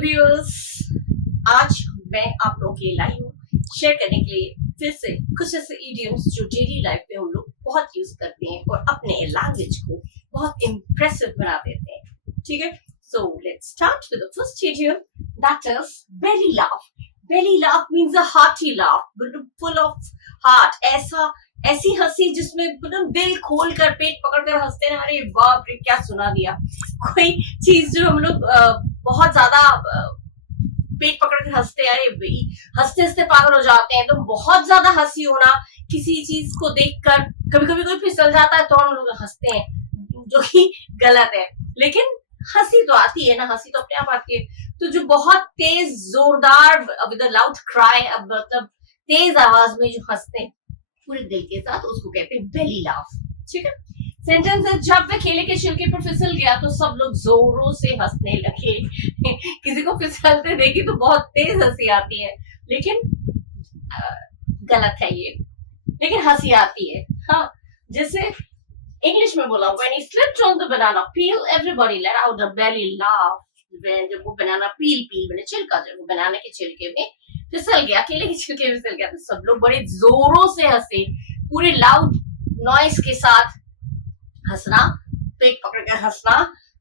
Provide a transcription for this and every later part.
Viewers, आज मैं आप लोगों के लिए लाई हूँ शेयर करने के लिए फिर से कुछ ऐसे इडियम्स जो डेली लाइफ में हम लोग बहुत यूज करते हैं और अपने लैंग्वेज को बहुत इम्प्रेसिव बना देते हैं। ठीक है, so let's start with the first idiom, that is belly laugh. Belly laugh means a hearty laugh, full of heart, ऐसी हंसी जिसमें मतलब दिल खोल कर पेट पकड़ कर हंसते हैं। अरे बाप रे, क्या सुना दिया। कोई चीज जो हम लोग बहुत ज्यादा पेट पकड़ कर हंसते हैं, अरे भाई हंसते हंसते पागल हो जाते हैं। तो बहुत ज्यादा हंसी होना किसी चीज को देखकर, कभी कभी कोई फिसल जाता है तो हम लोग हंसते हैं, जो कि गलत है। लेकिन हंसी तो आती है ना, हंसी तो अपने आप आती है। तो जो बहुत तेज जोरदार विद अ लाउड क्राई, मतलब तेज आवाज में जो हंसते हैं पूरे दिल के साथ, उसको कहते हैं बेली लाफ। ठीक है, सेंटेंस है, जब वह केले के छिलके पर फिसल गया तो सब लोग जोरों से हंसने लगे। किसी को फिसलते देखी तो बहुत तेज हंसी आती है, लेकिन गलत है ये, लेकिन हंसी आती है। हाँ, जैसे इंग्लिश में बोला, when he slipped on the banana peel everybody let out a belly laugh। जब वो बनाना पील मैंने छिलका, जब वो बनाने के छिलके में फिसल गया, केले के छिलके में फिसल गया, तो सब लोग बड़े जोरों से हंसे, पूरे लाउड नॉइस के साथ हंसना, पेट पकड़ कर हंसना,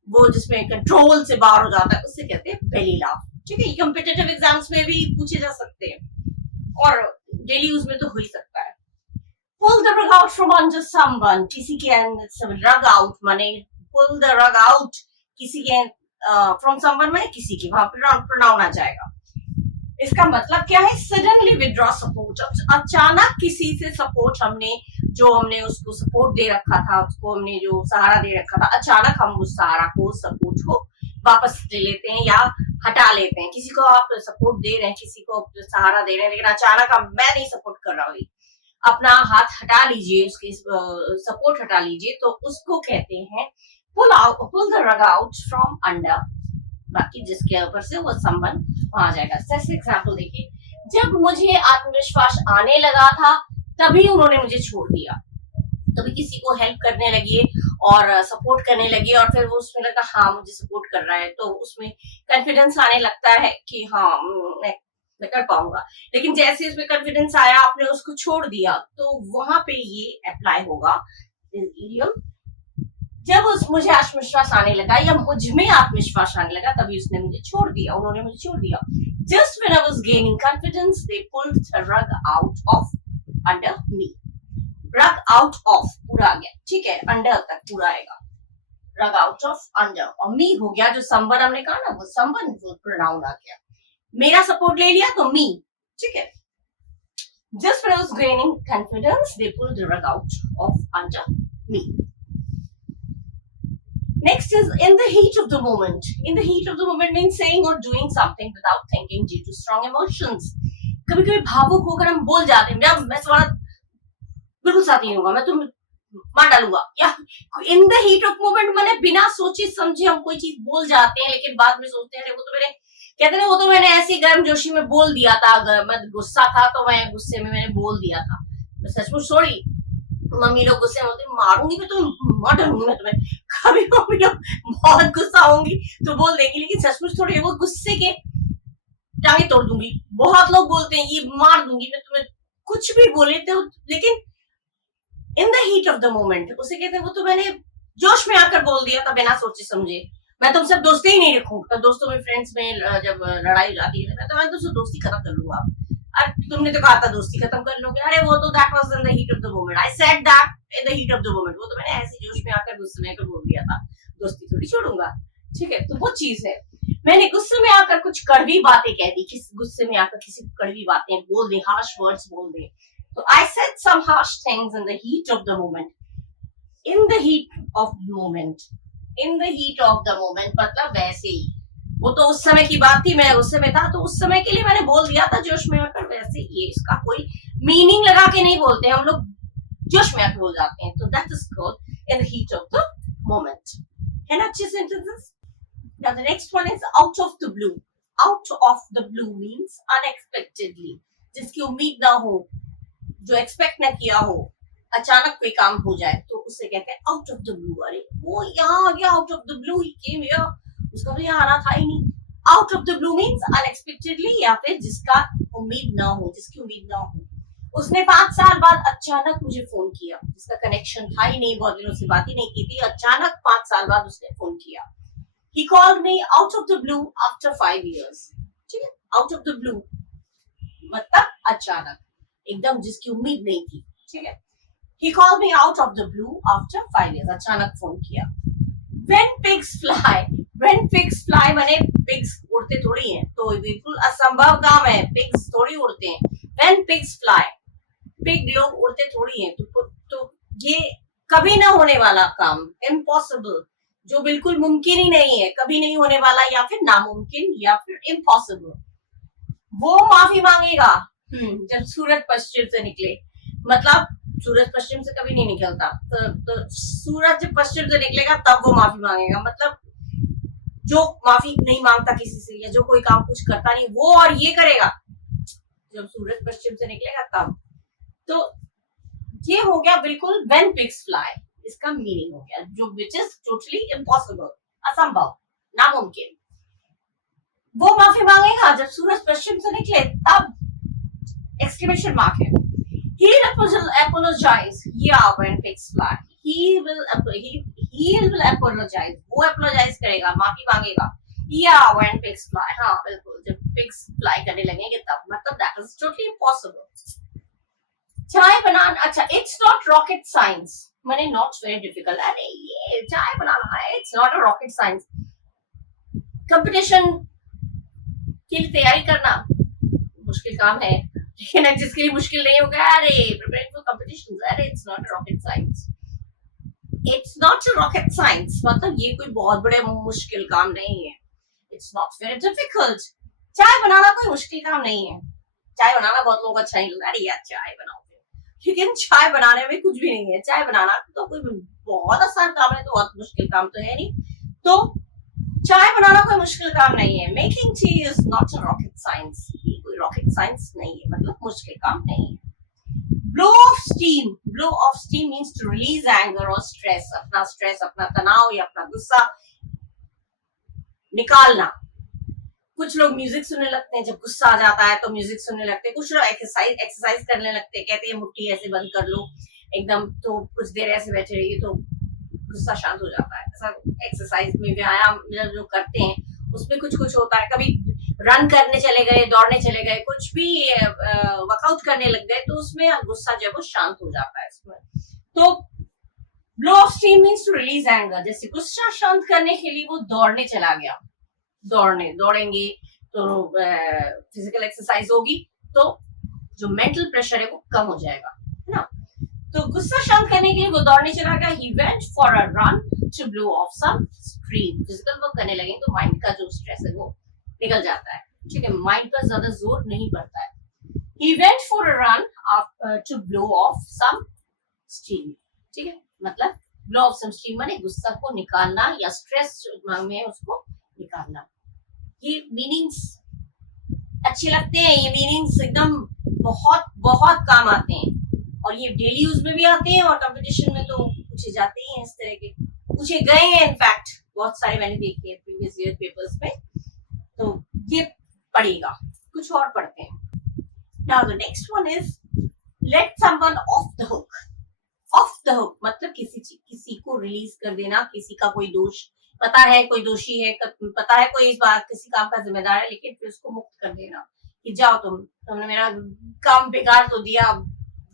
वो जिसमें कंट्रोल से बाहर हो जाता है, उससे कहते हैं बेली लाफ। ठीक है, कॉम्पिटिटिव एग्जाम्स में भी पूछे जा सकते हैं और डेली यूज में तो हो ही सकता है। Pull the rug out from under someone, किसी के रग आउट माने pull the rug out, किसी के from someone माने किसी की, वहां पर प्रोनाउन आ जाएगा। इसका मतलब क्या है? सडनली विथड्रॉ सपोर्ट, अचानक किसी से सपोर्ट हमने उसको सपोर्ट दे रखा था, उसको हमने जो सहारा दे रखा था, अचानक हम उस सहारा को, सपोर्ट को वापस ले लेते हैं या हटा लेते हैं। किसी को आप सपोर्ट दे रहे हैं, किसी को सहारा दे रहे हैं, लेकिन अचानक मैं नहीं सपोर्ट कर रहा हूँ, अपना हाथ हटा लीजिए, उसके सपोर्ट हटा लीजिए, तो उसको कहते हैं pull the rug out from under. बाकी जिसके ऊपर से वो संबंध वहां जाएगा। जैसे एग्जाम्पल देखिए, जब मुझे आत्मविश्वास आने लगा था तभी उन्होंने मुझे छोड़ दिया। कभी किसी को हेल्प करने लगी और सपोर्ट करने लगी और फिर वो उसमें लगा हाँ मुझे सपोर्ट कर रहा है, तो उसमें कॉन्फिडेंस आने लगता है कि हाँ मैं कर पाऊंगा। लेकिन जैसे उसमें कॉन्फिडेंस आया, आपने उसको छोड़ दिया, तो वहां पे ये अप्लाई होगा इडियम। जब मुझे आत्मविश्वास आने लगा या मुझ में आत्मविश्वास आने लगा, तभी उसने मुझे छोड़ दिया, उन्होंने मुझे छोड़ दिया। Just when I was gaining confidence they pulled the rug out of under मी। रग आउट ऑफ पूरा आ गया, ठीक है, अंडर तक पूरा आएगा, रग आउट ऑफ अंडर, और मी हो गया जो संबंध हमने कहा ना, वो संबंध, वो प्रोनाउन आ गया। मेरा सपोर्ट ले लिया तो मी, ठीक है। Just when I was gaining confidence they pulled the rug out of under me. Next is in the heat of the moment. In the heat of the moment means saying or doing something without thinking due to strong emotions. कभी कभी भावुक होकर हम बोल जाते हैं, मैं तुम्हारा बिल्कुल साथ नहीं होगा, मैं तुम मार डालूंगा, या इन द हीट ऑफ मोमेंट मैंने बिना सोचे समझे हम कोई चीज बोल जाते हैं, लेकिन बाद में सोचते हैं वो तो मैंने, कहते हैं वो तो मैंने ऐसी गर्मजोशी में बोल दिया था, अगर मैं गुस्सा था तो मैं गुस्से में मैंने बोल दिया था। मैं सचमुच सॉरी, मम्मी लोग गुस्से में होते, मारूंगी मैं तो, मार डालूंगी मैं तुम्हें। कभी मम्मी लोग बहुत गुस्सा होंगी तो बोल देंगी, लेकिन सचमुच थोड़ी वो गुस्से के टांगे तोड़ दूंगी। बहुत लोग बोलते हैं ये मार दूंगी मैं तुम्हें, कुछ भी बोले तो, लेकिन इन the heat of the moment उसे कहते हैं वो तो मैंने जोश में आकर बोल दिया था बिना सोचे समझे, मैं तुमसे दोस्ती ही नहीं रखूंगा। दोस्तों में, फ्रेंड्स में जब लड़ाई हो जाती है तो मैं तुमसे दोस्ती खत्म कर लूंगा। अरे तुमने तो कहा था दोस्ती खत्म कर लोगे, अरे वो तो that was in the heat of the moment, I said that in the heat of the moment, वो तो मैंने ऐसे जोश में आकर गुस्से में आकर बोल दिया था, दोस्ती थोड़ी छोड़ूंगा। ठीक है, तो वो चीज है, मैंने गुस्से में आकर कुछ कड़वी बातें कह दी, किसी गुस्से में आकर किसी को कड़वी बातें बोल दी, हार्श वर्ड्स बोल दे, तो I said some harsh things in the heat of the moment. In the heat of moment, in the heat of the moment मतलब वैसे ही, वो तो उस समय की बात थी, मैं गुस्से में था तो उस समय के लिए मैंने बोल दिया था जोश में आकर, वैसे ये इसका कोई मीनिंग लगा के नहीं बोलते हम लोग, जोश में आकर बोल जाते हैं, तो that is called in the heat of the moment. है ना अच्छे sentences. Now the next one is out of the blue. Out of the blue means unexpectedly, जिसकी उम्मीद ना हो, जो एक्सपेक्ट ना किया हो, अचानक कोई काम हो जाए तो उसे कहते हैं आउट ऑफ द ब्लू। अरे वो यहाँ आ गया, out of the blue he came here, उसका तो यहाँ आना था ही नहीं, out of the blue means unexpectedly, या फिर जिसका उम्मीद ना हो, जिसकी उम्मीद ना हो। उसने 5 साल बाद अचानक मुझे फोन किया, जिसका कनेक्शन था ही नहीं, बहुत दिनों से बात ही नहीं की थी, अचानक 5 साल बाद उसने फोन किया। He called me out of the blue after 5 years. ठीक है, out of the blue मतलब अचानक, एकदम जिसकी उम्मीद नहीं थी। ठीक है, he called me out of the blue after 5 years. अचानक फोन किया। When pigs fly, when pigs fly माने pigs उड़ते थोड़ी हैं, तो बिल्कुल असंभव काम है, pigs थोड़ी उड़ते हैं। When pigs fly, pig लोग उड़ते थोड़ी हैं, तो ये कभी ना होने वाला काम, impossible, जो बिल्कुल मुमकिन ही नहीं है, कभी नहीं होने वाला, या फिर नामुमकिन, या फिर इम्पॉसिबल, वो माफी मांगेगा जब सूरज पश्चिम से निकले। मतलब सूरज पश्चिम से कभी नहीं निकलता, तो सूरज जब पश्चिम से निकलेगा तब वो माफी मांगेगा। मतलब जो माफी नहीं मांगता किसी से, या जो कोई काम कुछ करता नहीं, वो और ये करेगा जब सूरज पश्चिम से निकलेगा तब। तो ये हो गया बिल्कुल व्हेन पिग्स फ्लाई, इसका मीनिंग हो गया, जो विच इज टोटली इम्पॉसिबल, असंभव, नामुमकिन। वो माफी मांगेगा जब सूरज पश्चिम से निकले तब, एक्सक्लेमेशन मार्क है। He will apologize, yeah, when pigs fly. He will apologize, वो apologize करेगा, माफी मांगेगा, yeah, when pigs fly, हाँ बिल्कुल, जब pigs fly करने लगेंगे तब। मतलब that is totally impossible। चाय बनाना, अच्छा, it's not rocket science, माने not very difficult। अरे ये चाय बनाना है, it's not a rocket science। Competition के लिए तैयारी करना मुश्किल काम है, लेकिन जिसके लिए मुश्किल नहीं होगा, अरे प्रिपेयरिंग फॉर कंपटीशन, अरे it's not a rocket science, it's not a rocket science. मतलब ये कोई बहुत बड़े मुश्किल काम नहीं है, इट्स नॉट वेरी डिफिकल्ट। चाय बनाना कोई मुश्किल काम नहीं है, चाय बनाना बहुत लोगों को अच्छा नहीं लगता, अरे यार चाय बनाओगे, लेकिन चाय बनाने में कुछ भी नहीं है। चाय बनाना तो कोई बहुत आसान काम है, तो बहुत मुश्किल काम तो है नहीं। तो चाय बनाना कोई मुश्किल काम नहीं है। Making tea is not a rocket science, कोई रॉकेट साइंस नहीं है, मतलब मुश्किल काम नहीं है। Blow off steam, blow off steam means to release anger और स्ट्रेस, अपना तनाव या अपना गुस्सा निकालना। कुछ लोग म्यूजिक सुनने लगते हैं, जब गुस्सा आ जाता है तो म्यूजिक सुनने लगते हैं। कुछ लोग एक्सरसाइज करने लगते हैं, कहते हैं मुट्ठी ऐसे बंद कर लो एकदम, तो कुछ देर ऐसे बैठे रहिए तो गुस्सा शांत हो जाता है। ऐसा एक्सरसाइज में, व्यायाम जो करते हैं उसमें कुछ कुछ होता है। कभी रन करने चले गए, दौड़ने चले गए, कुछ भी वर्कआउट करने लग गए, तो उसमें गुस्सा जो है वो शांत हो जाता है इसमें। तो blow off steam means to release anger, जैसे गुस्सा शांत करने के लिए वो दौड़ने चला गया, दौड़ेंगे तो फिजिकल एक्सरसाइज होगी, तो जो मेंटल प्रेशर है वो कम हो जाएगा, है ना। तो गुस्सा शांत करने के लिए वो दौड़ने चला गया। He went for a run to blow off some steam। Physical work करने लगे तो माइंड का जो स्ट्रेस है वो निकल जाता है, ठीक है, माइंड पर ज्यादा जोर नहीं पड़ता है। He went for a run to blow off some steam, ठीक है, मतलब blow off some steam माने गुस्सा को निकालना या स्ट्रेस में उसको निकालना। ये मीनिंग्स अच्छे लगते हैं, ये मीनिंग्स एकदम बहुत बहुत काम आते हैं, और ये डेली यूज में भी आते हैं, और कंपटीशन में तो पूछे जाते ही हैं, इस तरह के पूछे गए हैं। इनफैक्ट बहुत सारे मैंने देखे हैं प्रीवियस ईयर पेपर्स में, तो ये पढ़ेगा। कुछ और पढ़ते हैं। Now the next one is let someone off the hook. Off the hook मतलब किसी को रिलीज कर देना, किसी का कोई दोष पता है, कोई दोषी है, पता है कोई इस बात किसी काम का जिम्मेदार है, लेकिन फिर उसको मुक्त कर देना कि जाओ, तुमने मेरा काम बेकार तो दिया,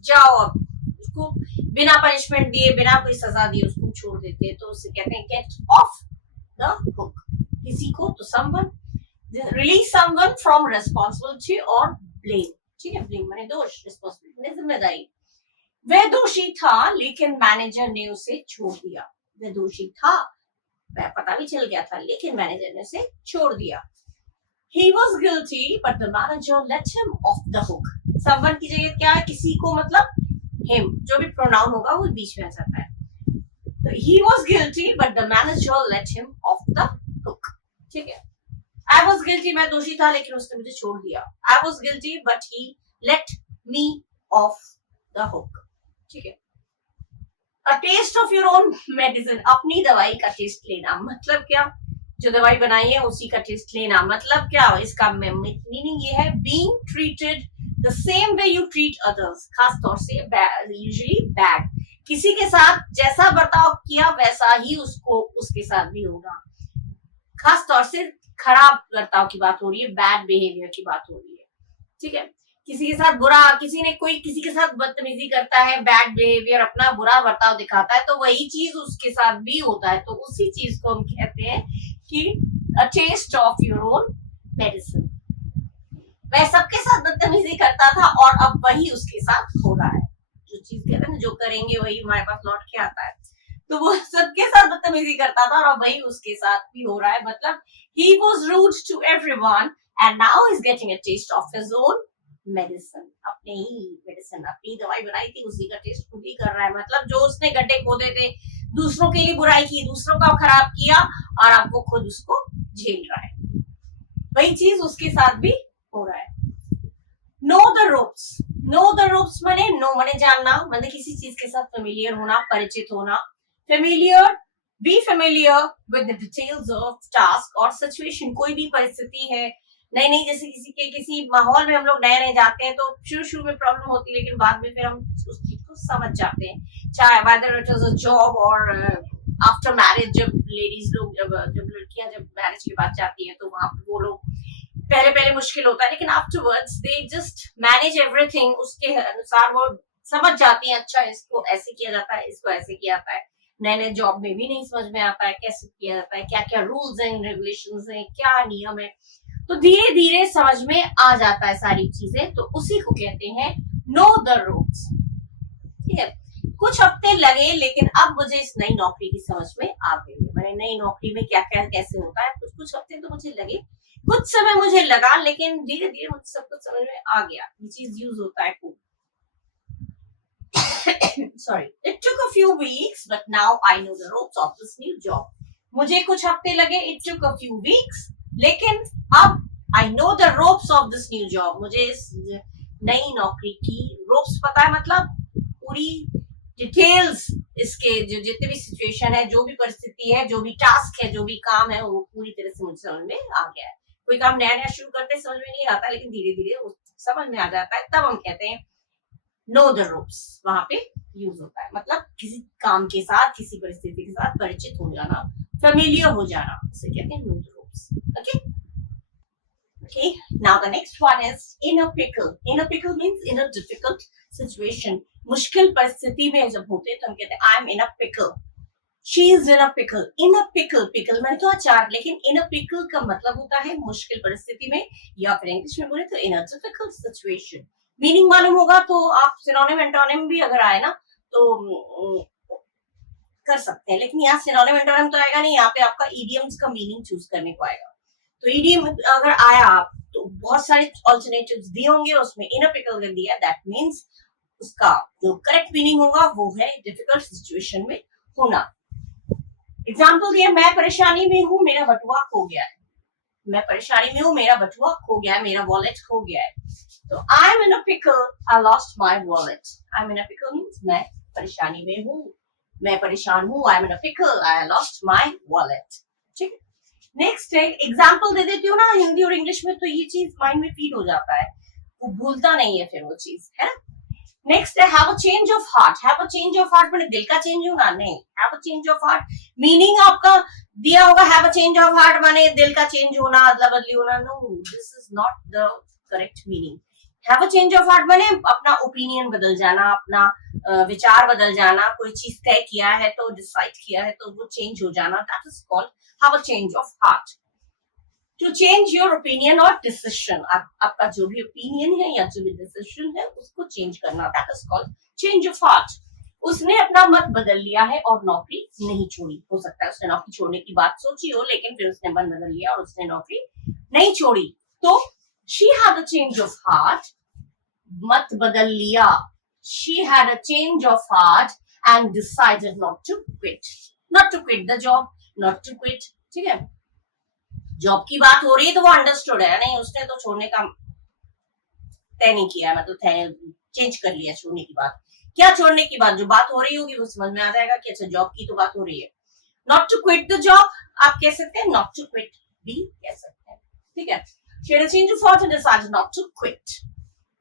जाओ। अब उसको बिना पनिशमेंट दिए, बिना कोई सजा दिए उसको छोड़ देते हैं, तो उसे कहते हैं गेट ऑफ द हुक। किसी को तो someone, release someone from responsibility और ब्लेम, ठीक है, ब्लेम माने दोष, रिस्पांसिबिलिटी माने जिम्मेदारी। वह दोषी था लेकिन मैनेजर ने उसे छोड़ दिया। वह दोषी था, वह पता भी चल गया था, लेकिन मैनेजर ने उसे छोड़ दिया। He was guilty, but the manager let him off the hook। someone की जगह क्या है, किसी को, मतलब him, जो भी प्रोनाउन होगा वो बीच में आ जाता है। तो he was guilty, but the manager let him off the hook, ठीक है। I was guilty, मैं दोषी था लेकिन उसने मुझे छोड़ दिया। I was guilty, but he let me off the hook, ठीक है। A taste of your own medicine, अपनी दवाई का टेस्ट लेना, मतलब क्या, जो दवाई बनाई है उसी का टेस्ट लेना। मतलब क्या, इसका मीनिंग ये है being treated the same way you treat others, खास तौर से यूजुअली बैड, किसी के साथ जैसा बर्ताव किया वैसा ही उसको उसके साथ भी होगा। खास तौर से खराब बर्ताव की बात हो रही है, बैड बिहेवियर की बात हो रही है, ठीक है। किसी के साथ बुरा, कोई किसी के साथ बदतमीजी करता है, बैड बिहेवियर, अपना बुरा बर्ताव दिखाता है, तो वही चीज उसके साथ भी होता है। तो उसी चीज को हम कहते हैं कि a taste of your own medicine. वह सबके साथ बदतमीजी करता था और अब वही उसके साथ हो रहा है। जो चीज कहते हैं ना, जो करेंगे वही हमारे पास लौट के आता है। तो वो सबके साथ बदतमीजी करता था और अब वही उसके साथ भी हो रहा है। मतलब he was rude to everyone and now he's getting a taste of his own medicine। अपने ही मेडिसिन, अपनी दवाई बनाई थी, उसी का टेस्ट खुद ही कर रहा है। मतलब जो उसने गड्ढे खोदे थे, दूसरों के लिए बुराई की, दूसरों का खराब किया, और अब वो खुद उसको झेल रहा है। वही चीज उसके साथ भी हो रहा है। Know the ropes. Know the ropes माने, नो माने जानना, माने किसी चीज के साथ फेमिलियर होना, परिचित होना। Familiar, be familiar with the details of task और सिचुएशन। कोई भी परिस्थिति है नई नई, जैसे किसी माहौल में हम लोग नए नए जाते हैं तो शुरू में प्रॉब्लम होती है, लेकिन बाद में फिर हम उस चीज को समझ जाते हैं। चाहे whether it is a job और आफ्टर मैरिज, जब लेडीज लोग, जब लड़कियां जब मैरिज के बाद जाती है तो वहां पर वो लोग पहले मुश्किल होता है, लेकिन afterwards they just manage everything. उसके अनुसार वो समझ जाती हैं, अच्छा इसको ऐसे किया जाता है, इसको ऐसे किया जाता है। नए नए जॉब में भी नहीं समझ में आता है कैसे किया जाता है, क्या क्या रूल्स एंड रेगुलेशंस हैं, क्या नियम है। तो धीरे धीरे समझ में आ जाता है सारी चीजें। तो उसी को कहते हैं नो द रूल्स, ठीक है। कुछ हफ्ते लगे, लेकिन अब मुझे इस नई नौकरी की समझ में आ गई है। मैंने नई नौकरी में क्या क्या कैसे होता है, कुछ हफ्ते तो मुझे लगे, कुछ समय मुझे लगा, लेकिन धीरे धीरे मुझे सब कुछ समझ में आ गया। ये चीज यूज होता है खूब। Sorry, it took a few weeks, but now I know the ropes of this new job. मुझे कुछ हफ्ते लगे, it took a few weeks, लेकिन अब I know the ropes of this new job. मुझे इस नई नौकरी की ropes पता है, मतलब पूरी डिटेल्स, इसके जो जितने भी सिचुएशन है, जो भी परिस्थिति है, जो भी टास्क है, जो भी काम है, वो पूरी तरह से मुझे समझ में आ गया है। कोई काम नया नया शुरू करते समझ में नहीं आता, लेकिन धीरे धीरे वो समझ में आ जाता है, तब हम कहते हैं नो द रूप्स। वहां पे यूज होता है, मतलब किसी काम के साथ, किसी परिस्थिति के साथ परिचित हो जाना, फेमिलियर हो जाना, उसे कहते हैं know the ropes. Okay, okay, now the next one is in a pickle. In a pickle means in a difficult situation. मुश्किल परिस्थिति में जब होते हैं तो हम कहते हैं I am in a pickle. She is in a pickle. In a pickle, pickle मैंने तो अचार, लेकिन in a pickle का मतलब होता है मुश्किल परिस्थिति में, या फिर इंग्लिश में बोले तो in a difficult situation. Meaning मालूम होगा तो आप सिनोनिम एंटोनिम भी अगर आए ना तो कर सकते हैं, लेकिन यहाँ सिनोनिम एंटोनिम तो आएगा नहीं, यहाँ पे आपका इडियम्स का मीनिंग चूज करने को आएगा। तो इडियम अगर आया तो बहुत सारे ऑल्टरनेटिव्स दिए होंगे, उसमें इन अ पिकल कर दिया, दैट मींस उसका जो करेक्ट मीनिंग होगा वो है डिफिकल्ट सिचुएशन में होना। एग्जाम्पल दिया, मैं परेशानी में हूँ, मेरा बटुआ खो गया है। मैं परेशानी में हूँ, मेरा बटुआ खो गया है, मेरा वॉलेट खो गया है। तो I M in a pickle, I lost my wallet. I am in a pickle means मैं परेशानी में हूँ, मैं परेशान हूँ। I am in a pickle, I lost my wallet. ठीक है, नेक्स्ट है, एग्जाम्पल दे देती हूँ ना हिंदी और इंग्लिश में, तो ये चीज माइंड में फीड हो जाता है, वो भूलता नहीं है फिर वो चीज, है ना। नेक्स्ट है have a change of heart. Have a change of heart मैंने दिल का चेंज होना नहीं, have a change of heart meaning आपका दिया होगा, have a change of heart माने दिल का चेंज होना, अदला बदली होना। No, this is not the correct meaning. Have a change of heart माने अपना ओपिनियन बदल जाना, अपना विचार बदल जाना, कोई चीज तय किया है तो, डिसाइड किया है तो वो चेंज हो जाना, that is called have a change of heart. To change your opinion और डिसीजन, आपका जो भी ओपिनियन है या जो भी डिसीजन है उसको चेंज करना, that is called change of heart. उसने अपना मत बदल लिया है और नौकरी नहीं छोड़ी। हो सकता है उसने नौकरी छोड़ने की बात सोची हो, लेकिन फिर उसने मन बदल लिया और उसने नौकरी नहीं छोड़ी। तो she had a change of heart, मत बदल लिया, she had a change of heart and decided not to quit the job, not to quit. ठीक है, जॉब की बात हो रही है तो वो अंडरस्टूड है, नहीं उसने तो छोड़ने का तय नहीं किया, मतलब चेंज कर लिया छोड़ने की बात। क्या छोड़ने की बात, जो बात हो रही होगी वो समझ में आ जाएगा कि अच्छा जॉब की तो बात हो रही है। Not to quit the job आप कह सकते हैं, नॉट टू क्विट भी कह सकते हैं, ठीक है। She had a change of thought and decided not to quit.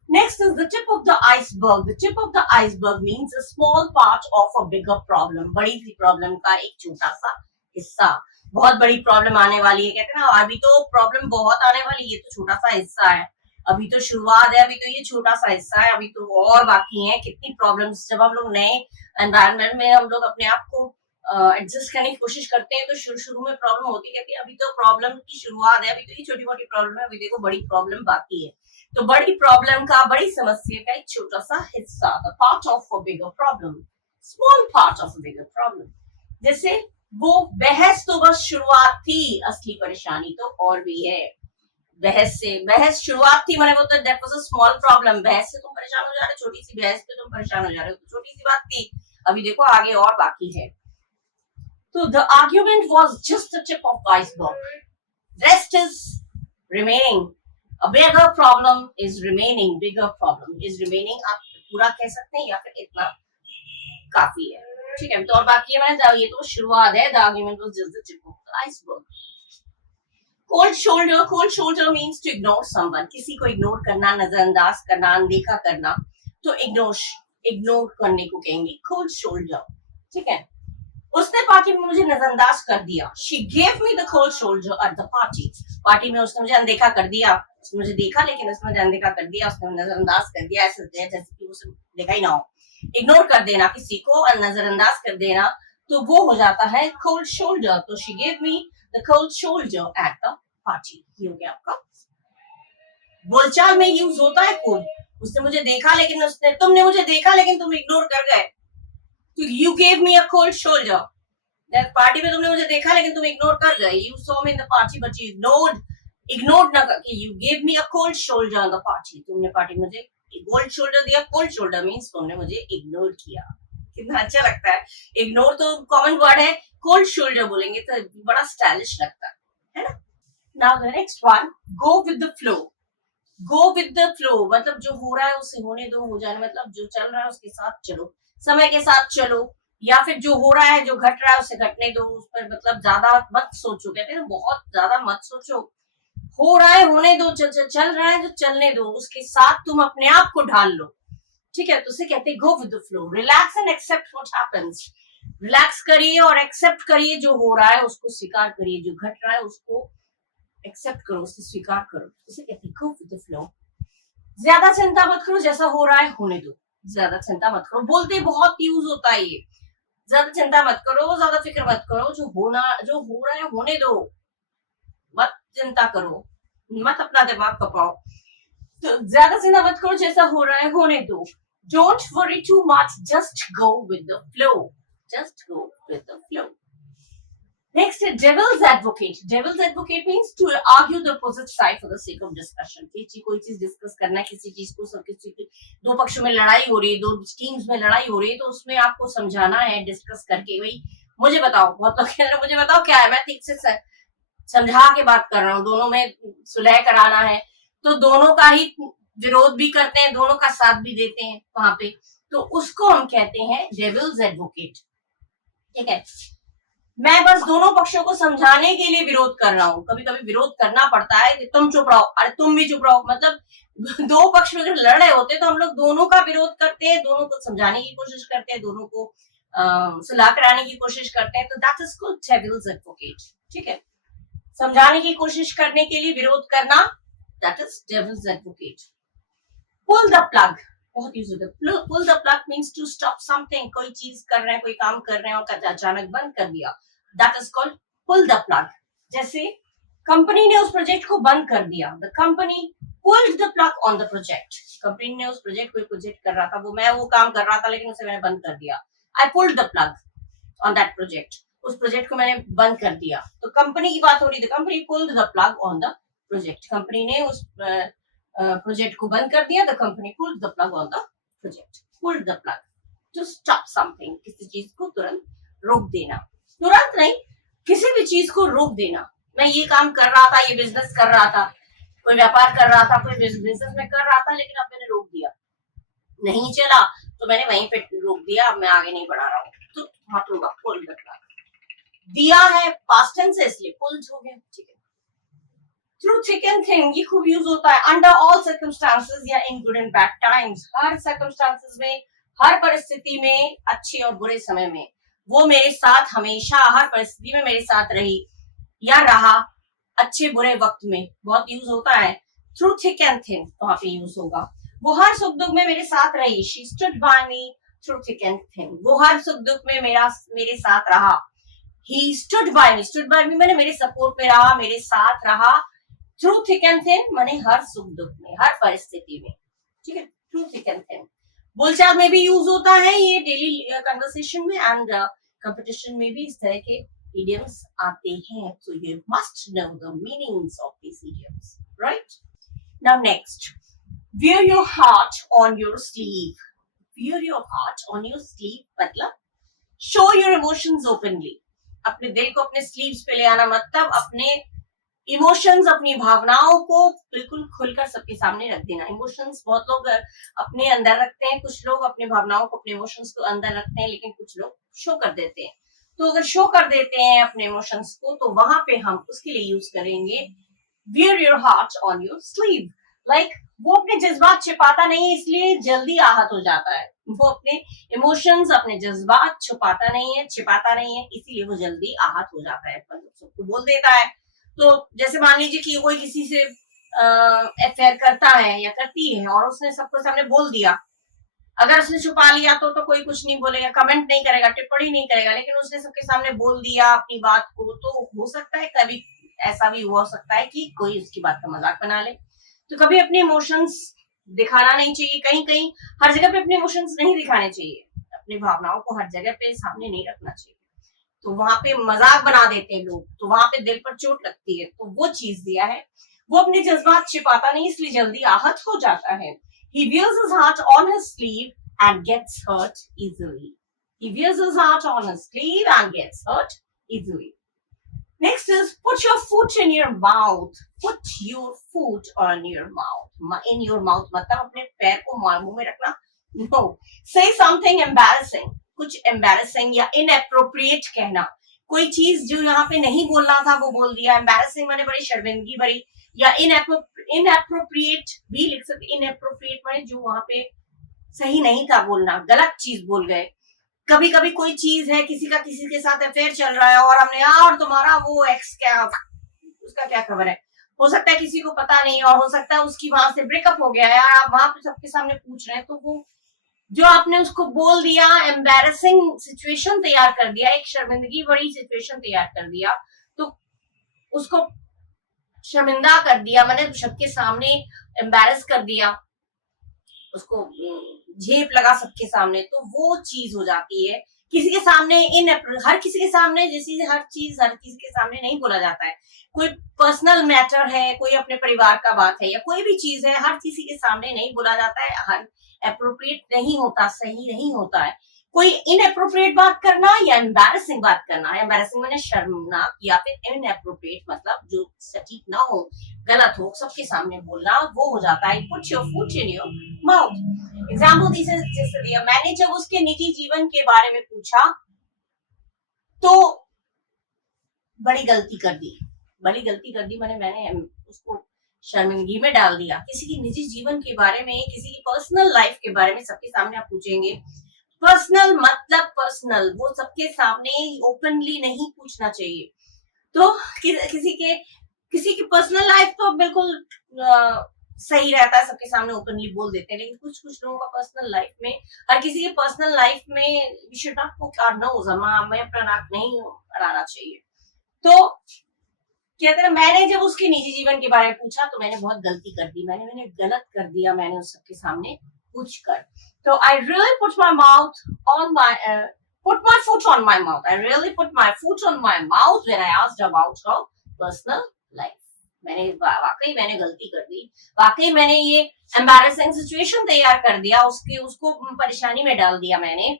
Next is the tip of the iceberg. The tip of the iceberg means a small part of a bigger problem. बड़ी सी problem का एक छोटा सा हिस्सा। बहुत बड़ी problem आने वाली है, कहते हैं ना अभी तो प्रॉब्लम बहुत आने वाली है, ये तो छोटा सा हिस्सा है, अभी तो शुरुआत है, अभी तो ये छोटा सा हिस्सा है, अभी तो और बाकी है कितनी प्रॉब्लम्स। जब हम लोग नए एनवायरनमेंट में हम लोग अपने आप को एडजस्ट करने की कोशिश करते हैं तो शुरू में प्रॉब्लम होती रहती है, अभी तो प्रॉब्लम की शुरुआत है, अभी तो ये छोटी मोटी प्रॉब्लम है, अभी देखो बड़ी प्रॉब्लम बाकी है। तो बड़ी प्रॉब्लम का, बड़ी समस्या का एक छोटा सा हिस्सा, the part of a bigger problem, small part of a bigger problem. जैसे वो बहस तो बस शुरुआत थी, असली परेशानी तो और भी है। बहस शुरुआत थी, मैंने बोलता that was a small problem, बहस से तुम परेशान हो जा रहे हो, छोटी सी बहस पे तुम परेशान हो जा रहे हो, तो छोटी सी बात थी, अभी देखो आगे और बाकी है। So the argument was just the tip of the iceberg. Rest is remaining. A bigger problem is remaining. Bigger problem is remaining. आप पूरा कह सकते हैं या फिर इतना काफी है, ठीक है। तो और बाकी है, मैंने ये तो शुरुआत है। The argument was just the tip of the iceberg. Cold shoulder. Cold shoulder means to ignore someone. किसी को इग्नोर करना, नजरअंदाज करना, अनदेखा करना, तो इग्नोर करने को कहेंगे cold shoulder, ठीक है। उसने पार्टी में मुझे नजरअंदाज कर दिया। She gave me the cold shoulder at the party. Party में उसने मुझे अनदेखा कर दिया, उसने मुझे देखा लेकिन उसने मुझे अनदेखा कर दिया, उसने नजरअंदाज कर दिया, ऐसे जैसे कि उसे देखा ही ना हो। इग्नोर कर देना किसी को और नजरअंदाज कर देना, तो वो हो जाता है cold shoulder। तो she gave me the cold shoulder at the party। ये हो गया आपका। बोलचाल में यूज होता है cold। उसने मुझे देखा लेकिन तुमने मुझे देखा लेकिन तुम इग्नोर कर गए, You gave me a cold shoulder. That party में तुमने मुझे देखा लेकिन तुम इग्नोर कर गए। You saw me in the party but you ignored ना करके you gave me a cold shoulder on the party. तुमने पार्टी में मुझे cold shoulder दिया। cold shoulder means तुमने मुझे इग्नोर किया। कितना अच्छा लगता है। इग्नोर तो कॉमन वर्ड है, cold shoulder बोलेंगे तो बड़ा स्टाइलिश लगता है ना। Now the next one, go with the flow. Go with the flow मतलब जो हो रहा है उसे होने दो, हो जाने मतलब जो चल रहा है उसके साथ चलो, समय के साथ चलो, या फिर जो हो रहा है जो घट रहा है उसे घटने दो, उस पर मतलब ज्यादा मत सोचो। कहते हैं बहुत ज्यादा मत सोचो, हो रहा है होने दो, चल रहा है जो चलने दो, उसके साथ तुम अपने आप को ढाल लो, ठीक है। तो उसे कहते हैं go with the flow. Relax and accept what happens. Relax करिए और एक्सेप्ट करिए जो हो रहा है, उसको स्वीकार करिए, जो घट रहा है उसको एक्सेप्ट करो, उसे स्वीकार करो, उसे कहते हैं गो विद द फ्लो। ज्यादा चिंता मत करो, जैसा हो रहा है होने दो, ज्यादा चिंता मत करो। बोलते बहुत यूज होता है ये, ज्यादा चिंता मत करो, ज्यादा फिक्र मत करो, जो हो रहा है होने दो, मत चिंता करो, मत अपना दिमाग खपाओ। तो ज्यादा चिंता मत करो, जैसा हो रहा है होने दो। Don't worry too much, just go with the flow, just go with the flow. Next is devil's advocate. Devil's advocate means to argue the opposite side for the sake of discussion. कोई चीज discuss करना है, किसी चीज को, किसी दो पक्षों में लड़ाई हो रही है, दो टीम्स में लड़ाई हो रही है, तो उसमें आपको समझाना है डिस्कस करके, भाई मुझे बताओ, बहुत लोग कह रहे हैं मुझे बताओ क्या है, मैं ठीक से समझा के बात कर रहा हूँ, दोनों में सुलह कराना है, तो दोनों का ही विरोध भी करते हैं, दोनों का साथ भी देते हैं वहां पे, तो उसको हम कहते हैं डेविल्स एडवोकेट, ठीक है। मैं बस दोनों पक्षों को समझाने के लिए विरोध कर रहा हूँ, कभी कभी विरोध करना पड़ता है कि तुम चुप रहो, अरे तुम भी चुप रहो, मतलब दो पक्ष में अगर लड़ रहे होते तो हम लोग दोनों का विरोध करते हैं, दोनों को समझाने की कोशिश करते हैं, दोनों को सुलह कराने की कोशिश करते हैं, तो that is called devil's advocate, ठीक है। समझाने की कोशिश करने के लिए विरोध करना, that is devil's advocate. Pull the plug, बहुत यूज होता है। Pull the plug means to stop something, कोई चीज कर रहे हैं, कोई काम कर रहे हैं और अचानक बंद कर दिया, that is called pull the plug. जैसे कंपनी ने उस प्रोजेक्ट को बंद कर दिया, the company pulled the plug on the project. Company ने उस प्रोजेक्ट, कोई प्रोजेक्ट कर रहा था, मैं वो काम कर रहा था लेकिन उसे मैंने बंद कर दिया, I pulled the plug on that project, उस प्रोजेक्ट को मैंने बंद कर दिया। तो कंपनी की बात हो रही थी, company pulled the plug on the project, company ने उस प्रोजेक्ट को बंद कर दिया, the company pulled the plug on the project. Pulled the plug to stop something, किसी चीज को तुरंत रोक देना, तुरंत नहीं, किसी भी चीज को रोक देना। मैं ये काम कर रहा था, ये बिजनेस कर रहा था, कोई व्यापार कर रहा था, कोई बिजनेस में कर रहा था, लेकिन अब मैंने रोक दिया, नहीं चला तो मैंने वहीं पे रोक दिया, अब मैं आगे नहीं बढ़ा रहा हूँ, तो हाथों का पुल द प्लग। दिया है पास्ट टेंस है इसलिए पुल्ड हो गया, ठीक है। थ्रू थिक एंड थिन ये खूब यूज होता है अंडर ऑल सर्कमस्टांसेस या in good and bad times, her circumstances में, हर परिस्थिति में, अच्छे और बुरे समय में वो मेरे साथ हमेशा हर परिस्थिति में मेरे साथ रही या रहा, अच्छे बुरे वक्त में बहुत यूज होता है। थ्रू थिक एंड थिन वहां पे यूज होगा। वो हर सुख दुख में मेरे साथ रही, she stood by me through thick and thin, वो हर सुख दुख में मेरे साथ रहा। ही स्टूड बाय मी मैंने मेरे सपोर्ट में रहा, मेरे साथ रहा। थ्रू थिक एंड थिन माने हर सुख दुख में, हर परिस्थिति में, ठीक है। थ्रू थिक एंड थिन बोलचाल में भी यूज होता है ये, डेली कन्वर्सेशन में एंड कंपटीशन में भी इस तरह के idioms आते हैं, so you must know the meanings of these idioms, right? Now next, wear your heart on your sleeve. Wear your heart on your sleeve मतलब show your emotions openly. अपने दिल को अपने स्लीव्स पे ले आना मतलब अपने इमोशंस, अपनी भावनाओं को बिल्कुल खुलकर सबके सामने रख देना। इमोशंस बहुत लोग अपने अंदर रखते हैं, कुछ लोग अपने भावनाओं को, अपने इमोशंस को अंदर रखते हैं, लेकिन कुछ लोग शो कर देते हैं। तो अगर शो कर देते हैं अपने इमोशंस को तो वहां पे हम उसके लिए यूज करेंगे wear your heart on your sleeve. Like वो अपने जज्बात छिपाता नहीं है इसलिए जल्दी आहत हो जाता है, वो अपने इमोशंस, अपने जज्बात छिपाता नहीं है इसीलिए वो जल्दी आहत हो जाता है, मतलब सबको बोल देता है। तो जैसे मान लीजिए कि कोई किसी से अफेयर करता है या करती है और उसने सबको सामने बोल दिया, अगर उसने छुपा लिया तो कोई कुछ नहीं बोलेगा, कमेंट नहीं करेगा, टिप्पणी नहीं करेगा, लेकिन उसने सबके सामने बोल दिया अपनी बात को, तो हो सकता है कभी ऐसा भी हो सकता है कि कोई उसकी बात का मजाक बना ले। तो कभी अपने इमोशंस दिखाना नहीं चाहिए, कहीं कहीं हर जगह पे अपने इमोशंस नहीं दिखाने चाहिए, अपनी भावनाओं को हर जगह पे सामने नहीं रखना चाहिए, तो वहां पे मजाक बना देते हैं लोग, तो वहां पे दिल पर चोट लगती है। तो वो चीज दिया है, वो अपने जज्बात छिपाता नहीं इसलिए जल्दी आहत हो जाता है। He wears his heart on his sleeve and gets hurt easily. He wears his heart on his sleeve and gets hurt easily. Next is put your foot in your mouth. Put your foot on your mouth. In your mouth मतलब अपने पैर को मुंह में रखना। No. Say something embarrassing. कुछ embarrassing या inappropriate कहना, कोई चीज जो यहाँ पे नहीं बोलना था वो बोल दिया। embarrassing माने बड़ी शर्मिंदगी भरी, या inappropriate भी लिख सकते। inappropriate माने जो वहां पे सही नहीं था बोलना, गलत चीज बोल गए। कभी कभी कोई चीज है, किसी का किसी के साथ अफेयर चल रहा है और हमने यार तुम्हारा वो एक्स क्या, उसका क्या खबर है, हो सकता है किसी को पता नहीं, और हो सकता है उसकी वहां से ब्रेकअप हो गया यार, आप वहां पे सबके सामने पूछ रहे हैं, तो वो जो आपने उसको बोल दिया, एम्बैरेसिंग सिचुएशन तैयार कर दिया, एक शर्मिंदगी बड़ी सिचुएशन तैयार कर दिया, तो उसको शर्मिंदा कर दिया, मैंने सबके सामने एम्बैरेस कर दिया, उसको झेप लगा सबके सामने, तो वो चीज हो जाती है। किसी के सामने हर किसी के सामने जैसी हर चीज हर किसी के सामने नहीं बोला जाता है। कोई पर्सनल मैटर है, कोई अपने परिवार का बात है, या कोई भी चीज है, हर किसी के सामने नहीं बोला जाता है, हर एप्रोप्रिएट नहीं होता, सही नहीं होता है। कोई इनएप्रोप्रिएट बात करना या एम्बैरेसिंग बात करना, एम्बैरेसिंग मैंने शर्मनाक, या फिर इनएप्रोप्रिएट मतलब जो सटीक ना हो, गलत हो, सबके सामने बोलना, वो हो जाता है put your foot in your mouth. Example जैसे दिया, मैंने जब उसके निजी जीवन के बारे में पूछा तो बड़ी गलती कर दी मैंने उसको शर्मिंदगी में डाल दिया। किसी की निजी जीवन के बारे में, किसी की पर्सनल लाइफ के बारे में सबके सामने आप पूछेंगे, पर्सनल मतलब पर्सनल, वो सबके सामने ओपनली नहीं पूछना चाहिए। तो किसी की पर्सनल लाइफ तो बिल्कुल सही रहता है, सबके सामने ओपनली बोल देते हैं, लेकिन कुछ लोगों का पर्सनल लाइफ में, हर किसी की पर्सनल लाइफ में we should not put our nose, हमें अपना नाक नहीं अड़ाना चाहिए। तो कहते हैं मैंने जब उसके निजी जीवन के बारे में पूछा तो मैंने बहुत गलती कर दी, मैंने गलत कर दिया, मैंने उस सबके सामने पूछकर। तो I really put my foot on my mouth. I really put my foot on my mouth when I asked about her personal life. वाकई मैंने गलती कर दी, वाकई मैंने ये एम्बैरेसिंग सिचुएशन तैयार कर दिया, उसको परेशानी में डाल दिया मैंने,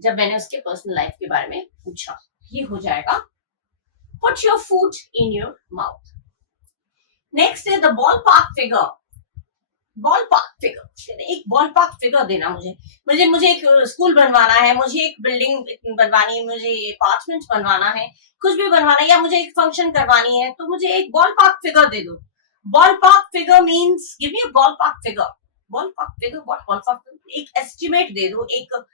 जब मैंने उसके पर्सनल लाइफ के बारे में पूछा। ये हो जाएगा put your foot in your mouth. Next is the ballpark figure. Ball park figure, एक बॉल पार्क फिगर देना मुझे, मुझे एक स्कूल बनवाना है, मुझे एक बिल्डिंग बनवानी है, मुझे अपार्टमेंट बनवाना है, कुछ भी बनवाना है, या मुझे एक फंक्शन करवानी है, तो मुझे एक बॉल पार्क फिगर दे दो। Ball park figure means give me ball park figure, ball park figure, ball park, एक एस्टिमेट दे दो, एक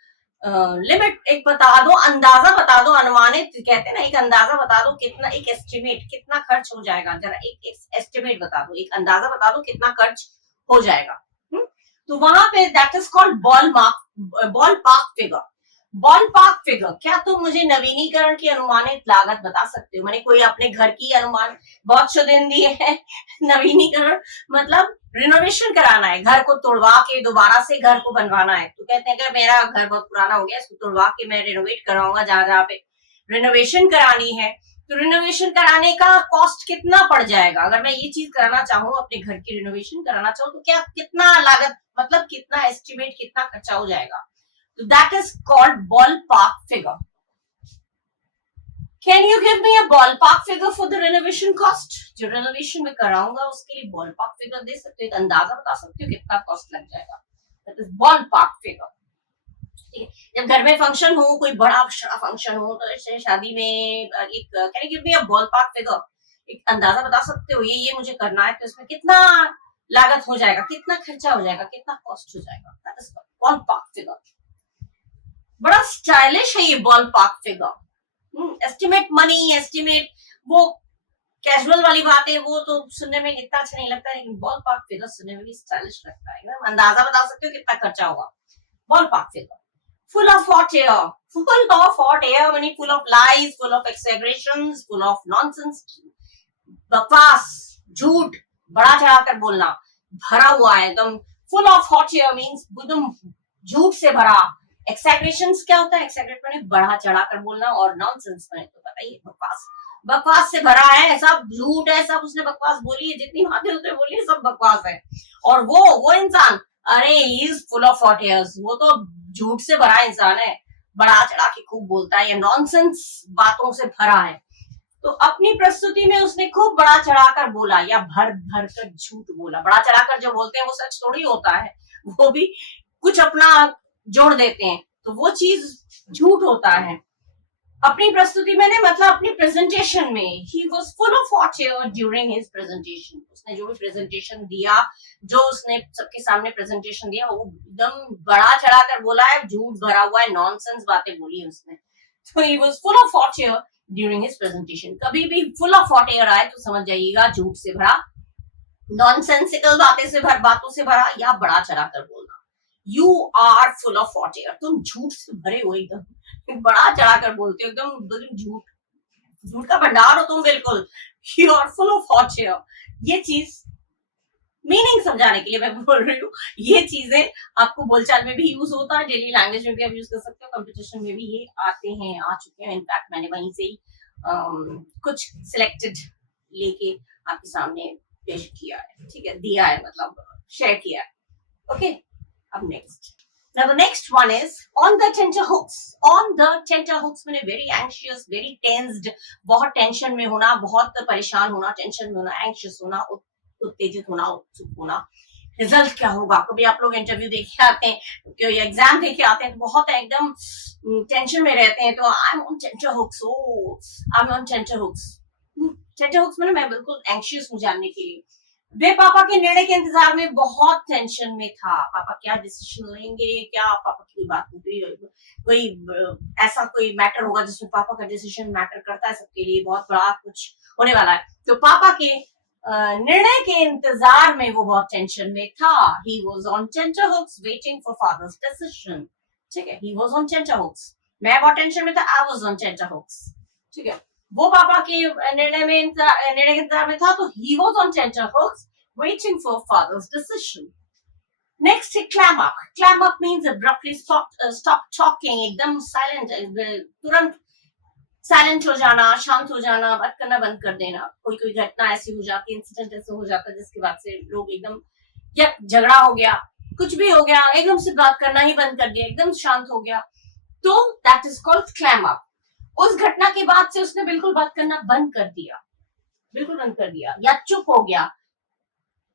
लिमिट एक बता दो, अंदाजा बता दो, अनुमानित कहते हैं ना, एक अंदाजा बता दो कितना, एक एस्टिमेट कितना खर्च हो जाएगा, जरा एक एस्टिमेट बता दो, एक अंदाजा बता दो कितना खर्च हो जाएगा। तो वहां पे that is called ball park figure. Ball park figure, क्या तुम मुझे नवीनीकरण की अनुमानित लागत बता सकते हो? मैंने कोई अपने घर की अनुमान, बहुत शुदिंदी है नवीनीकरण मतलब रिनोवेशन कराना है, घर को तोड़वा के दोबारा से घर को बनवाना है, तो कहते हैं कि मेरा घर बहुत पुराना हो गया, इसको तोड़वा के मैं रिनोवेट कराऊंगा, जहां जहां पे रिनोवेशन करानी है, तो रिनोवेशन कराने का कॉस्ट कितना पड़ जाएगा? अगर मैं ये चीज कराना चाहूँ, अपने घर की रिनोवेशन कराना चाहूँ, तो क्या कितना लागत, मतलब कितना एस्टिमेट, कितना खर्चा हो जाएगा? तो that is called ball park figure. Can you give me a ball park figure for the renovation cost? जो रेनोवेशन में कराऊंगा उसके लिए बॉल पार्क फिगर दे सकते हो, एक अंदाजा बता सकते हो कितना कॉस्ट लग जाएगा? That is ball park figure. जब घर में फंक्शन हो, कोई बड़ा फंक्शन हो, तो जैसे शादी में एक can you give me a ball park figure, एक अंदाजा बता सकते हो, ये मुझे करना है, तो इसमें कितना लागत हो जाएगा, कितना खर्चा हो जाएगा, कितना कॉस्ट हो जाएगा? That is ball park figure. बड़ा स्टाइलिश है ये ball park figure. Estimate money, estimate वो कैजुअल वाली बात है, वो तो सुनने में इतना अच्छा नहीं लगता, लेकिन बॉल पार्क फिगर सुनने में भी स्टाइलिश लगता है, एकदम अंदाजा बता सकते हो कितना खर्चा होगा। Ball park figure. Full of hot air, full of hot air, meaning full of lies, full of exaggerations, full of nonsense, बकवास, झूठ, बड़ा चढ़ाकर बोलना, भरा हुआ है एकदम। full of hot air means एकदम झूठ से भरा। exaggerations क्या होता है? exaggerate माने बढ़ा चढ़ाकर बोलना, और nonsense माने तो पता ही है, बकवास, बकवास से भरा है, सब झूठ है, सब उसने बकवास बोली है, जितनी बातें उसने बोली है सब बकवास है। और वो इंसान, अरे he is full of hot airs, वो तो झूठ से भरा इंसान है, बढ़ा चढ़ा के खूब बोलता है, या नॉनसेंस बातों से भरा है। तो अपनी प्रस्तुति में उसने खूब बढ़ा चढ़ाकर बोला, या भर भर कर झूठ बोला। बढ़ा चढ़ाकर जो बोलते हैं वो सच थोड़ी होता है, वो भी कुछ अपना जोड़ देते हैं, तो वो चीज झूठ होता है। अपनी प्रस्तुति में ने मतलब अपनी प्रेजेंटेशन में, he was full of hot air during his presentation. उसने जो भी प्रेजेंटेशन दिया, जो उसने सबके सामने प्रेजेंटेशन दिया, वो एकदम बड़ा चढ़ा कर बोला है, झूठ भरा हुआ है, नॉनसेंस बातें बोली है उसने। तो he was full of hot air during his presentation. कभी भी फुल ऑफ हॉट एयर आए तो समझ जाइएगा झूठ से भरा, नॉनसेंसिकल बातों से भरा, या बड़ा चढ़ा कर बोलना। You are full of hot air, तुम झूठ से भरे हो, एकदम बड़ा चढ़ा कर बोलते हो, एकदम झूठ का भंडार हो तुम, बिल्कुल। You are full of hot air. ये चीज मीनिंग समझाने के लिए मैं बोल रही हूँ। ये चीजें आपको बोलचाल में भी यूज होता है, डेली लैंग्वेज में भी आप यूज कर सकते हो, कंपटीशन में भी ये आते हैं, आ चुके हैं। इनफैक्ट मैंने वहीं से ही कुछ सिलेक्टेड लेके आपके सामने पेश किया है, ठीक है, दिया है, मतलब शेयर किया है। ओके, अब next. Now the next one is on the tenterhooks. On the tenterhooks मैंने very anxious, very tensed, बहुत टेंशन में होना, बहुत परेशान होना, टेंशन में होना, anxious होना, उत्तेजित होना, उत्सुक होना। रिजल्ट क्या होगा? कभी आप लोग इंटरव्यू देखे आते हैं, कोई एग्जाम देखे आते हैं, तो बहुत एकदम टेंशन में रहते हैं, तो I am on tenterhooks, I am on tenterhooks. Tenterhooks मैंने मैं बिल्कुल एंशियस हूँ जानने के लिए। वे पापा के निर्णय के इंतजार में बहुत टेंशन में था। पापा क्या डिसीजन लेंगे, क्या पापा की बात कोई ऐसा कोई मैटर होगा जिसमें पापा का डिसीजन मैटर करता है सबके लिए, बहुत बड़ा कुछ होने वाला है। तो पापा के निर्णय के इंतजार में वो बहुत टेंशन में था। He was on tenterhooks waiting for father's decision. ठीक है, ही वॉज ऑन टेंटरहुक्स, मैं बहुत टेंशन में था, आई वॉज ऑन टेंटरहुक्स। ठीक है, वो पापा के निर्णय के इंतजार में था, तो he was on tenterhooks waiting for father's decision. Next है clam up. Clam up means abruptly stop talking, एकदम साइलेंट, तुरंत साइलेंट हो जाना, शांत हो जाना, बात करना बंद कर देना। कोई घटना ऐसी हो जाती है, इंसिडेंट ऐसा हो जाता है जिसके बाद से लोग एकदम, या झगड़ा हो गया, कुछ भी हो गया, एकदम से बात करना ही बंद कर दिया, एकदम शांत हो गया, तो that is called clam up. उस घटना के बाद से उसने बिल्कुल बात करना बंद कर दिया, बिल्कुल बंद कर दिया, या चुप हो गया,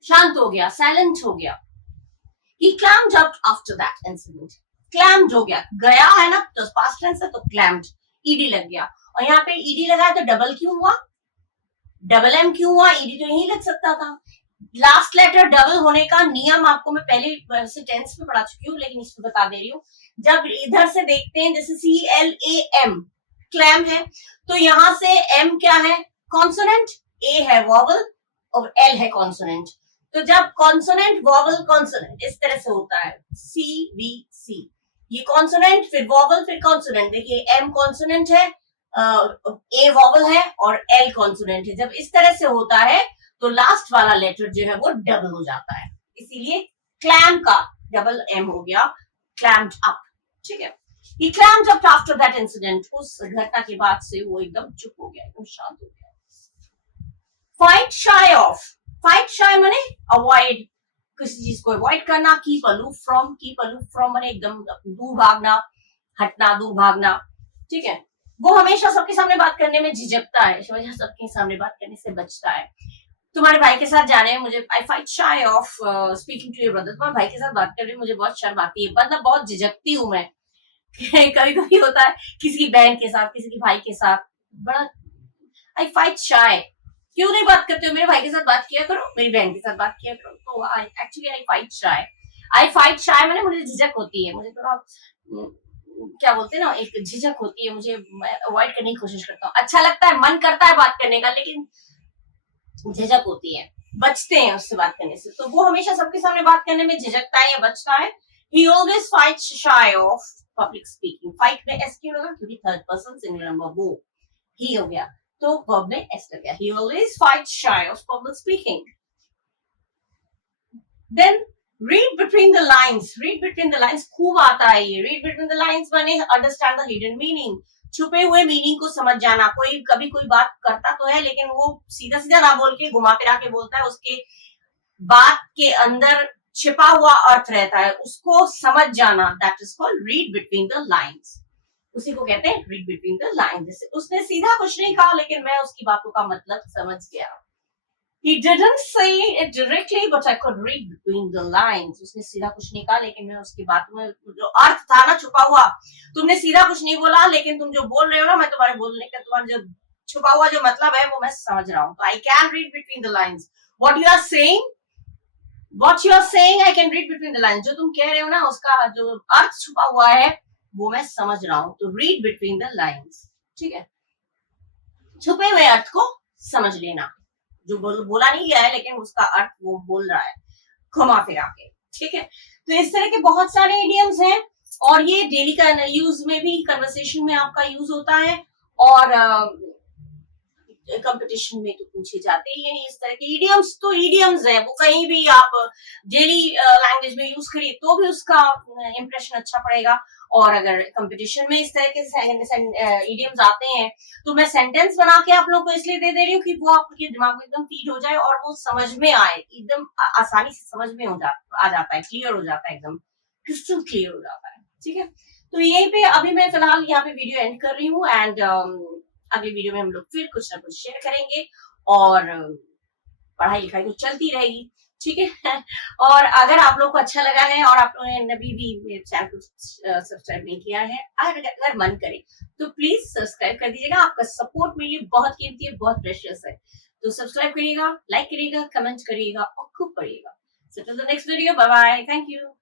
शांत हो गया, साइलेंट हो गया। He climbed up after that incident. Climbed हो गया, गया है ना, तो past tense है तो climbed, ed लग गया, और यहाँ पे ed लगा है तो डबल क्यों हुआ, डबल एम क्यों हुआ, ed तो यही लग सकता था। लास्ट लेटर डबल होने का नियम आपको मैं पहले से टेंस में पढ़ा चुकी हूँ, लेकिन इसको बता दे रही हूँ। जब इधर से देखते हैं जैसे CLAM क्लैम है, तो यहाँ से M क्या है, कॉन्सोनेंट, A है वॉवल और L है कॉन्सोनेंट। तो जब कॉन्सोनेंट वॉवल कॉन्सोनेंट इस तरह से होता है CVC, ये कॉन्सोनेंट फिर वॉवल फिर कॉन्सोनेंट, देखिए M कॉन्सोनेंट है, A वॉवल है और L कॉन्सोनेंट है। जब इस तरह से होता है तो लास्ट वाला लेटर जो है वो डबल हो जाता है, इसीलिए क्लैम का डबल एम हो गया, क्लैम्ड अप, ठीक है। He climbed up after that incident, उस घटना के बाद से वो एकदम चुप हो गया, एकदम शांत हो गया। Fight shy of, fight shy माने अवॉइड, किसी चीज को अवॉइड करना, keep aloof from माने एकदम दूर भागना, हटना, दूर भागना, ठीक है। वो हमेशा सबके सामने बात करने में झिझकता है, हमेशा सबके सामने बात करने से बचता है। तुम्हारे भाई के साथ जाने में मुझे I fight shy of speaking to your brother, तुम्हारे भाई के साथ बात करने में मुझे बहुत शर्म आती है, मतलब बहुत झिझकती हूँ मैं। कभी कभी होता है किसी की बहन के साथ, किसी के भाई के साथ, बड़ा आई फाइट शाय, क्यों नहीं बात करते हो, मेरे भाई के साथ बात किया करो, मेरी बहन के साथ बात किया करो। तो आई एक्चुअली आई फाइट शाय मैंने मुझे झिझक होती है, मुझे थोड़ा क्या बोलते हैं ना, एक झिझक होती है, मुझे अवॉइड करने की कोशिश करता हूँ। अच्छा लगता है, मन करता है बात करने का, लेकिन झिझक होती है, बचते हैं उससे बात करने से। तो वो हमेशा सबके सामने बात करने में झिझकता है या बचता है। He always fights shy of public speaking. Fight में s क्यों लगा, क्योंकि थर्ड पर्सन सिंगुलर नंबर वो ही हो गया, तो वर्ब में s लग गया। He always fights shy of public speaking. Then read between the lines. Read between the lines खूब आता है ये। Read between the lines माने understand the hidden meaning. छुपे हुए मीनिंग को समझ जाना। कोई कभी कोई बात करता तो है, लेकिन वो सीधा सीधा ना बोल के घुमा फिरा के बोलता है, उसके बात के अंदर छिपा हुआ अर्थ रहता है, उसको समझ जाना, that is called read between the lines. उसी को कहते हैं रीड बिटवीन द लाइन्स। जैसे उसने सीधा कुछ नहीं कहा, लेकिन मैं उसकी बातों का मतलब समझ गया। He didn't say it directly, but I could read between the lines. उसने सीधा कुछ नहीं कहा, लेकिन मैं उसकी बातों में जो अर्थ था ना छुपा हुआ, तुमने सीधा कुछ नहीं बोला, लेकिन तुम जो बोल रहे हो ना, मैं तुम्हारे बोलने का, तुम्हारा जो छुपा हुआ जो मतलब है वो मैं समझ रहा हूँ। I can read between the lines. What you are saying, I can read between the lines. जो तुम कह रहे हो ना, उसका जो अर्थ छुपा हुआ है वो मैं समझ रहा हूँ। तो read between the lines, ठीक है, छुपे हुए अर्थ को समझ लेना, जो बोला नहीं गया है लेकिन उसका अर्थ वो बोल रहा है घुमा फिरा के, ठीक है। तो इस तरह के बहुत सारे इडियम्स हैं, और ये डेली का यूज में भी, कन्वर्सेशन में आपका यूज होता है, और कंपटीशन में तो पूछे जाते ही हैं इस तरह के इडियम्स। तो इडियम्स है वो कहीं भी आप डेली लैंग्वेज में यूज करिए तो भी उसका इंप्रेशन अच्छा पड़ेगा, और अगर कंपटीशन में इस तरह के इडियम्स आते हैं तो मैं सेंटेंस बना के आप लोगों को इसलिए दे रही हूँ कि वो आपके दिमाग में एकदम फीड हो जाए और वो समझ में आए, एकदम आसानी से समझ में आ जाता है, क्लियर हो जाता है, एकदम क्रिस्टल क्लियर हो जाता है, ठीक है। तो यहीं पे अभी मैं फिलहाल यहाँ पे वीडियो एंड कर रही हूँ, एंड अगली वीडियो में हम लोग फिर कुछ ना कुछ शेयर करेंगे, और पढ़ाई लिखाई तो चलती रहेगी, ठीक है। और अगर आप लोग को अच्छा लगा है और आप लोगों ने अभी भी मेरे चैनल को सब्सक्राइब नहीं किया है, अगर मन करे तो प्लीज सब्सक्राइब कर दीजिएगा। आपका सपोर्ट मेरे लिए बहुत कीमती है, बहुत प्रेशियस है। तो सब्सक्राइब करिएगा, लाइक करिएगा, कमेंट करिएगा और खूब पढ़िएगा। So till the next video, bye bye, thank you.